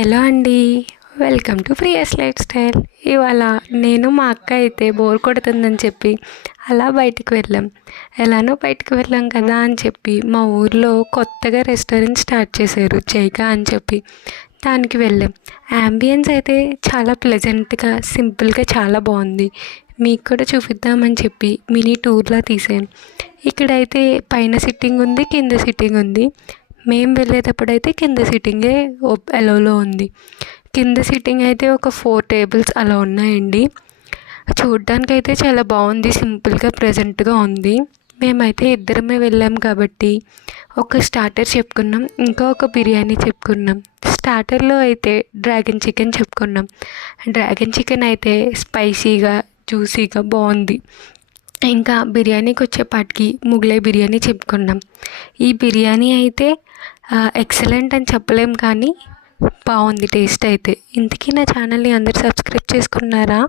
Hello అండి, welcome to ప్రియస్ life style. ఇవాళ నేను మా అక్క అయితే బోర్ కొడుతుందని చెప్పి అలా బయటికి వెళ్ళాం. ఎలానో బయటికి వెళ్ళాం కదా అని చెప్పి మా ఊర్లో కొత్తగా రెస్టారెంట్ స్టార్ట్ చేశారు, జైకా అని చెప్పి. దానికి వెళ్ళాం. యాంబియన్స్ అయితే చాలా ప్లెజెంట్గా, సింపుల్గా చాలా బాగుంది. మీకు కూడా చూపిద్దామని చెప్పి మినీ టూర్లా తీసాను. ఇక్కడైతే పైన సిట్టింగ్ ఉంది, కింద సిట్టింగ్ ఉంది. మేము వెళ్ళేటప్పుడైతే కింద సిట్టింగే అలోలో ఉంది. కింద సిట్టింగ్ అయితే ఒక 4 టేబుల్స్ అలా ఉన్నాయండి. చూడ్డానికి అయితే చాలా బాగుంది, సింపుల్గా ప్రెజెంట్గా ఉంది. మేమైతే ఇద్దరమే వెళ్ళాం కాబట్టి ఒక స్టార్టర్ చెప్పుకున్నాం, ఇంకా ఒక బిర్యానీ చెప్పుకున్నాం. స్టార్టర్లో అయితే డ్రాగన్ చికెన్ చెప్పుకున్నాం. డ్రాగన్ చికెన్ అయితే స్పైసీగా, జ్యూసీగా బాగుంది. ఇంకా బిర్యానీకి వచ్చేపాటికి ముగ్లై బిర్యానీ చెప్పుకున్నాం. ఈ బిర్యానీ అయితే ఎక్సలెంట్ అని చెప్పలేం, కానీ బాగుంది టేస్ట్ అయితే. ఇంతకీ నా ఛానల్ని అందరు సబ్స్క్రైబ్ చేసుకున్నారా?